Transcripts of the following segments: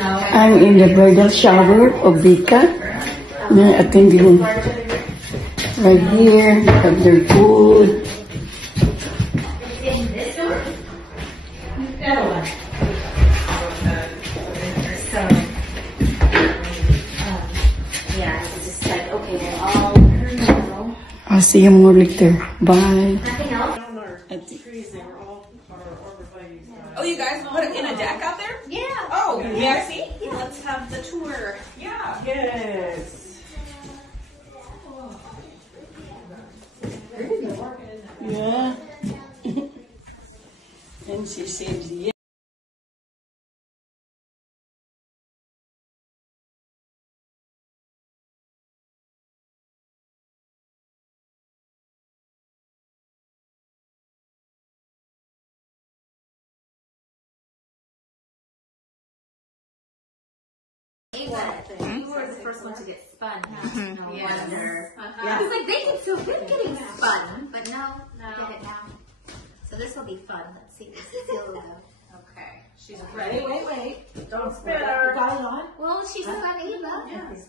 I'm in the bridal shower of Becca. They're attending right here. They have their food. I'll see you more later. Bye. Oh, you guys put it in a deck out there? Yeah. Oh, yeah. See? Let's have the tour. Yeah. Yes. Yeah. And she says yes. You were the first one to get spun, huh? No wonder. Yeah. It's like they did so good getting spun, but no, get it now. So this will be fun. Let's see. This is still okay. She's Ready? Wait. Don't spin her. Got it on? Well, she's spun Eva.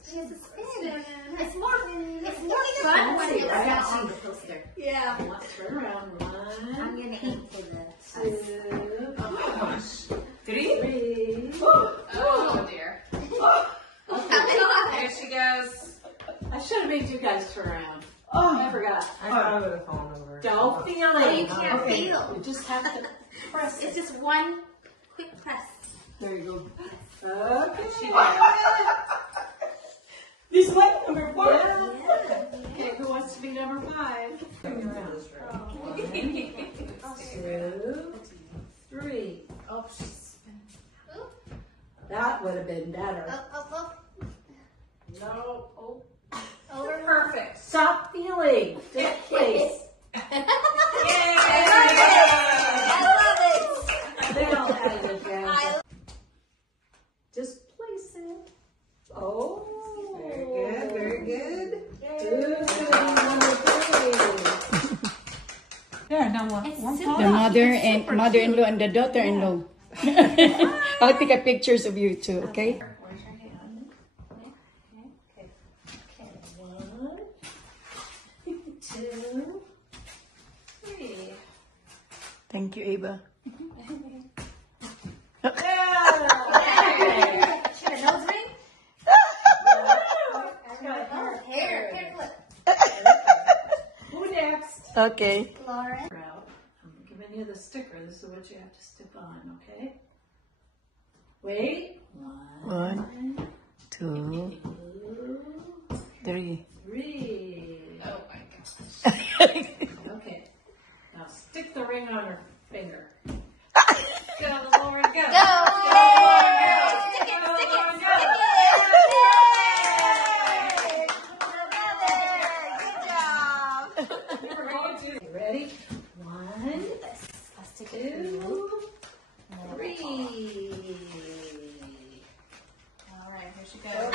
She has a spin. It's more fun when it's on the poster. Yeah. Turn around. One. I'm gonna aim for the 2. Oh my gosh. 3. 3. Oh dear. There she goes. I should have made you guys turn around. Oh, I forgot. I would have fallen over. Don't feel it. You can't feel. You just have to press it. It's just one quick press. There you go. Okay. She got it. This one, number 4. Yeah. Okay, who wants to be number 5? Turn around. 2, 3. Oh, she's spinning. That would have been better. Up. No. Oh. Over. Perfect. Stop feeling. Just place. Yay! I love it. They all had it again. Just place it. Oh. Very good. Number 3. There, now one. The mother-in-law and the daughter-in-law. I'll take a pictures of you too, okay? Where's your hand? Okay. 1, 2, 3. Thank you, Ava. She got a nose ring? Her hair clip. Who next? Okay. Lauren. I'm giving you the sticker. This is what you have to stick on, okay? Wait. 1, 2, 3. Oh my gosh. Okay. Now stick the ring on her finger. Go, Lauren, go. Go! Stick it! Good job! You ready? 1, 2, 3. All right, here she goes.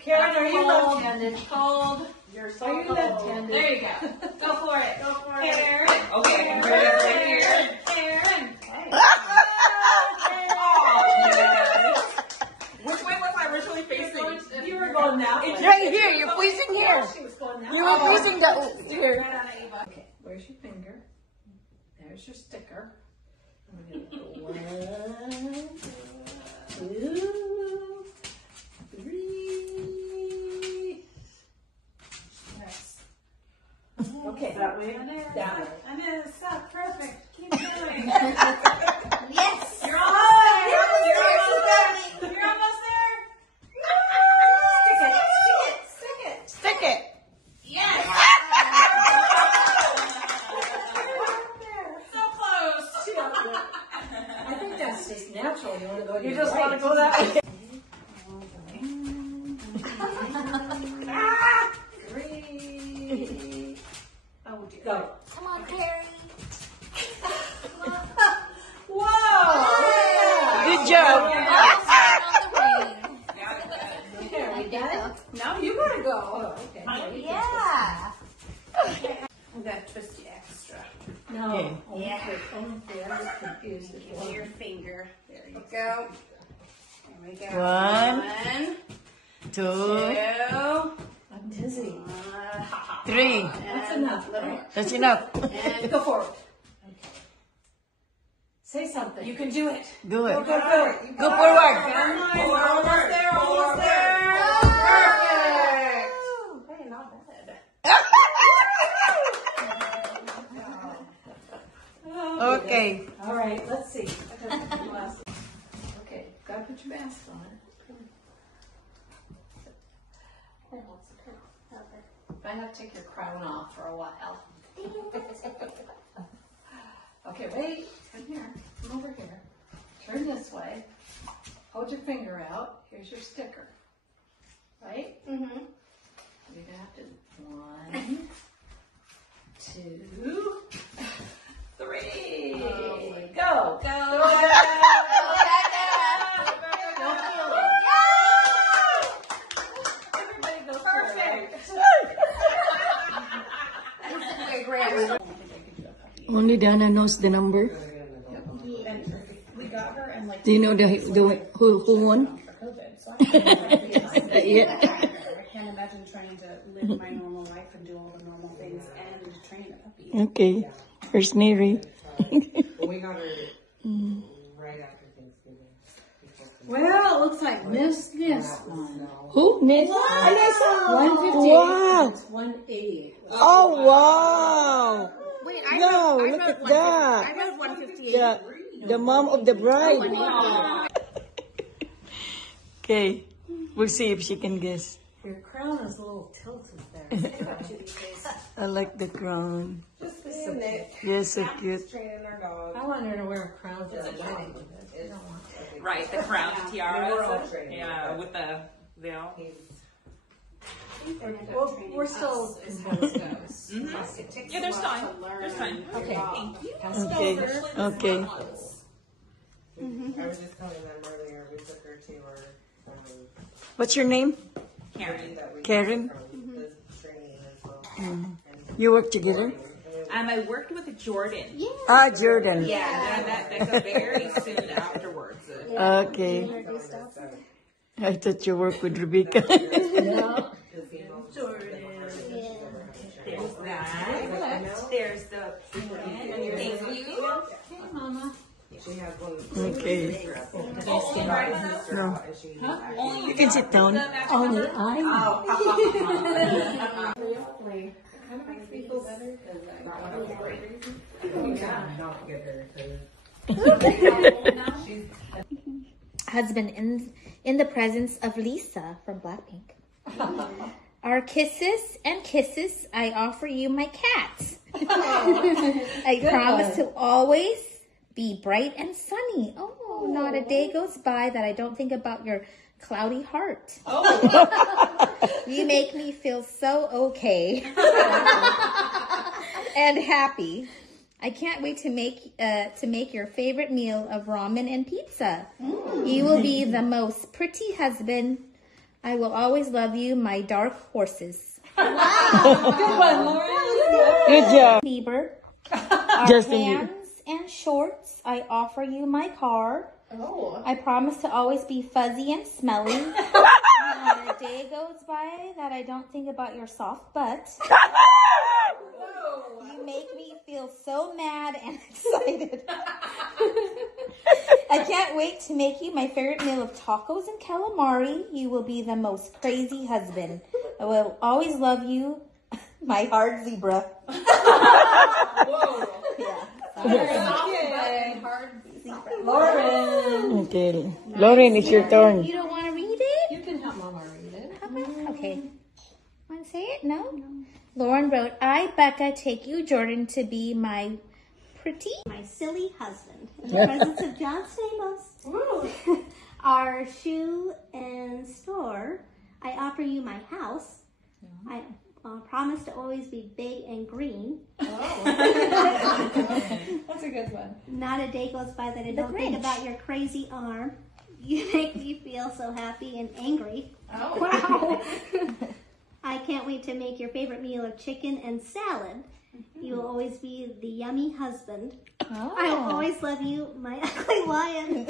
Karen, are you Cold. left-handed? Cold. You're so cold. Left-handed? There you go. Go for it. Karen. Okay, Karen. right here. Karen. Which way was I originally facing? You were going that way. Right here, you're facing here. She was going that You way. were facing the here. Okay, where's your finger? There's your sticker. I'm going to go 1, 2, 3. Nice. Okay. That way? That way. I know, it's so perfect. Keep going. Yes! You're almost there. You're almost there. Stick it. Yes! So close. I think that's just natural. You want to go to You your just right. want to go that way. 3. Oh dear. Go. Come on, Carrie. Whoa! Good job. Okay, we got it? Now you gotta go. Oh, okay. Yeah. I'm gonna twist you extra. No. Okay. Yeah. Only three. I was confused. Give me your finger. There you go. There we go. 1, 2, 2. I'm dizzy. 3. That's enough. That's enough. And go forward. Say something. You can do it. Do it. Go forward. Go forward. Come on. Almost there, almost there. Perfect. Hey, not bad. Okay. All right, let's see. Okay, gotta put your mask on. I have to take your crown off for a while. Okay, wait. Come here. Come over here. Turn this way. Hold your finger out. Here's your sticker. Right? Mm-hmm. You're gonna have to 1, 2, 3. Go. Go. Everybody goes perfect. Only Dana knows the number. We got her and like Do you know who won? Yeah. I can't imagine trying to live my normal life and do all the normal things and train a puppy. Okay. First Neri. We got her right after Thanksgiving. Well, it looks like Miss this one. Who? Miss? 150. Wow. It's 180. Oh, wow. Wait, No, look at that. I wrote 158. Yeah, the mom of the bride. Okay, we'll see if she can guess. Your crown is a little tilted there. I like the crown. Just being Nick. Yes, so cute. Training our dog. I want her to wear a crown for the wedding. Right, the crown, the We're tiara. all training. Yeah, with the veil. We're still composed. Yeah, there's time. There's time. Okay. Thank you. Okay, okay. I was just telling them earlier, we took her to our What's your name? Karen. that we Karen? from the training as well. You work together? I worked with Jordan. Yeah. Ah, Jordan. Yeah, and I met Becca very soon afterwards. Okay. I thought you worked with Rebecca. There's that. There's the. Thank you. Okay, Mama. She has one. Okay. No. Only You can sit down. Only I know. kind of makes me feel better because I don't get her Husband in the presence of Lisa from Blackpink. Our kisses and kisses, I offer you my cat. I promise to always be bright and sunny. Oh, not a day goes by that I don't think about your cloudy heart. You make me feel so okay and happy. I can't wait to make your favorite meal of ramen and pizza. You will be the most pretty husband. I will always love you, my dark horses. Good one, Lauren. Good job. Bieber. Our Justin Bieber. hands and shorts. I offer you my car. I promise to always be fuzzy and smelly. Not a day goes by that I don't think about your soft butt. You make me feel so mad and excited. I can't wait to make you my favorite meal of tacos and calamari. You will be the most crazy husband. I will always love you, my hard zebra. Whoa. Yeah. Lauren. Okay. Lauren, it's your turn. You don't want to read it? You can help Mama read it. Okay. Want to say it? No? Lauren wrote, I, Becca, take you, Jordan, to be my silly husband. In the presence of John Stamos, our shoe and store, I offer you my house. I promise to always be big and green. That's a good one. Not a day goes by that I don't think about your crazy arm. You make me feel so happy and angry. Oh. Wow. I can't wait to make your favorite meal of chicken and salad. You will always be the yummy husband. Oh. I will always love you, my ugly lion.